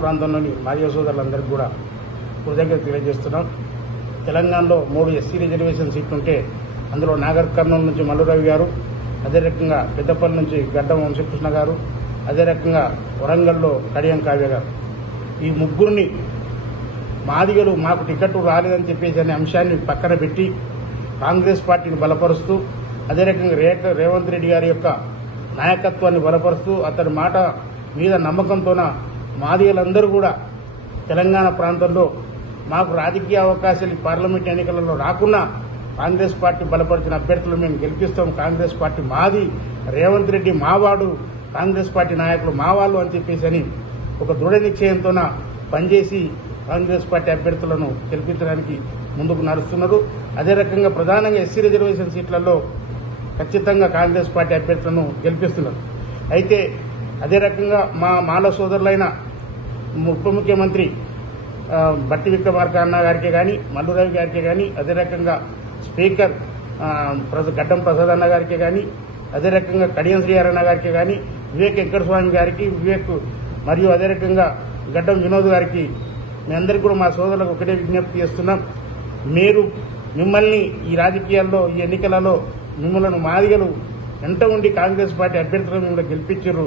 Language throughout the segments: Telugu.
ప్రాంతంలోని మాదిగ సోదరులందరికీ కూడా కృతజ్ఞతలు తెలియజేస్తున్నాం. తెలంగాణలో 3 ఎస్సీ రిజర్వేషన్ సీట్లు ఉంటే అందులో నాగర్ కర్నూలు నుంచి మల్లురవి గారు, అదే రకంగా పెద్దపల్లి నుంచి గడ్డం వంశకృష్ణ గారు, అదే రకంగా వరంగల్లో కడియం కావ్య గారు, ఈ ముగ్గురిని మాదిగలు మాకు టికెట్ రాలేదని చెప్పేసి అనే అంశాన్ని పక్కన పెట్టి కాంగ్రెస్ పార్టీని బలపరుస్తూ, అదే రకంగా రేవంత్ రెడ్డి గారి యొక్క నాయకత్వాన్ని బలపరుస్తూ అతని మాట మీద నమ్మకంతోన మాదిగలందరూ కూడా తెలంగాణ ప్రాంతంలో మాకు రాజకీయ అవకాశాలు పార్లమెంట్ ఎన్నికలలో రాకున్నా కాంగ్రెస్ పార్టీ బలపరిచిన అభ్యర్థులు మేము గెలిపిస్తాం, కాంగ్రెస్ పార్టీ మాది, రేవంత్ రెడ్డి మావాడు, కాంగ్రెస్ పార్టీ నాయకులు మావాళ్ళు అని చెప్పేసి అని ఒక దృఢ నిశ్చయంతోన పనిచేసి కాంగ్రెస్ పార్టీ అభ్యర్థులను గెలిపించడానికి ముందుకు నడుస్తున్నారు. అదే రకంగా ప్రధానంగా ఎస్సీ రిజర్వేషన్ సీట్లలో ఖచ్చితంగా కాంగ్రెస్ పార్టీ అభ్యర్థులను గెలిపిస్తున్నారు. అయితే అదే రకంగా మా మాల సోదరులైన ఉప ముఖ్యమంత్రి బట్టి విక్రమార్క అన్న గారికి కానీ, మల్లురవి గారికి కానీ, అదే రకంగా స్పీకర్ గడ్డం ప్రసాద్ అన్న గారికి కానీ, అదే రకంగా కడియం శ్రీహరణ గారికి కానీ, వివేక్ వెంకటస్వామి గారికి, మరియు అదే రకంగా గడ్డం వినోద్ గారికి మీ అందరికీ కూడా మా సోదరులకు ఒకటే విజ్ఞప్తి చేస్తున్నాం. మిమ్మల్ని ఈ రాజకీయాల్లో ఈ ఎన్నికలలో మిమ్మల్ని మాదిగలు వెంట ఉండి కాంగ్రెస్ పార్టీ అభ్యర్థులను మిమ్మల్ని గెలిపించారు.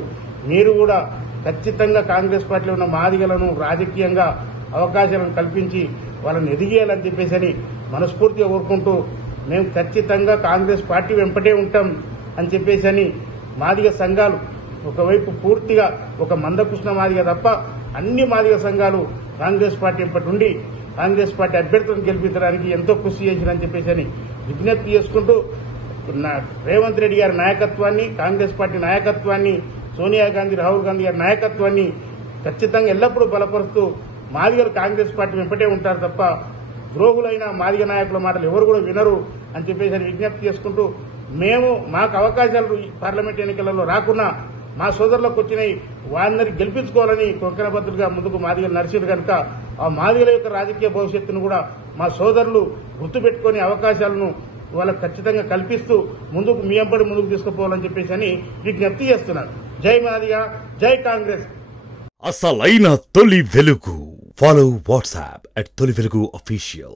మీరు కూడా ఖచ్చితంగా కాంగ్రెస్ పార్టీలో ఉన్న మాదిగలను రాజకీయంగా అవకాశాలను కల్పించి వాళ్ళని ఎదిగేయాలని చెప్పేసి మనస్ఫూర్తిగా కోరుకుంటూ మేము ఖచ్చితంగా కాంగ్రెస్ పార్టీ వెంపటే ఉంటాం అని చెప్పేసి మాదిగ సంఘాలు ఒకవైపు పూర్తిగా ఒక మందకృష్ణ మాదిగ తప్ప అన్ని మాదిగ సంఘాలు కాంగ్రెస్ పార్టీ వెంపటి ఉండి కాంగ్రెస్ పార్టీ అభ్యర్థులను గెలిపించడానికి ఎంతో కృషి చేసిందని చెప్పేసి విజ్ఞప్తి చేసుకుంటూ రేవంత్ రెడ్డి గారి నాయకత్వాన్ని, కాంగ్రెస్ పార్టీ నాయకత్వాన్ని, సోనియా గాంధీ, రాహుల్ గాంధీ గారి నాయకత్వాన్ని ఖచ్చితంగా ఎల్లప్పుడూ బలపరుస్తూ మాదిగలు కాంగ్రెస్ పార్టీ వెంపటే ఉంటారు తప్ప ద్రోహులైన మాదిగ నాయకుల మాటలు ఎవరు కూడా వినరు అని చెప్పేసి విజ్ఞప్తి చేసుకుంటూ మాకు అవకాశాలు పార్లమెంట్ ఎన్నికలలో రాకున్నా మా సోదరులకు వచ్చినాయి వారిని గెలిపించుకోవాలని కొంకణబద్దులుగా ముందుకు మాదిగలు నడిచారు కనుక ఆ మాదిగల యొక్క రాజకీయ భవిష్యత్తును కూడా మా సోదరులు గుర్తుపెట్టుకునే అవకాశాలను వాళ్ళకు ఖచ్చితంగా కల్పిస్తూ మీ అంబడి ముందుకు తీసుకుపోవాలని చెప్పేసి విజ్ఞప్తి చేస్తున్నారు. జై మాదిగ, జై కాంగ్రెస్. అసలైన తొలి వెలుగు. ఫాలో వాట్సాప్ @తొలి వెలుగు official.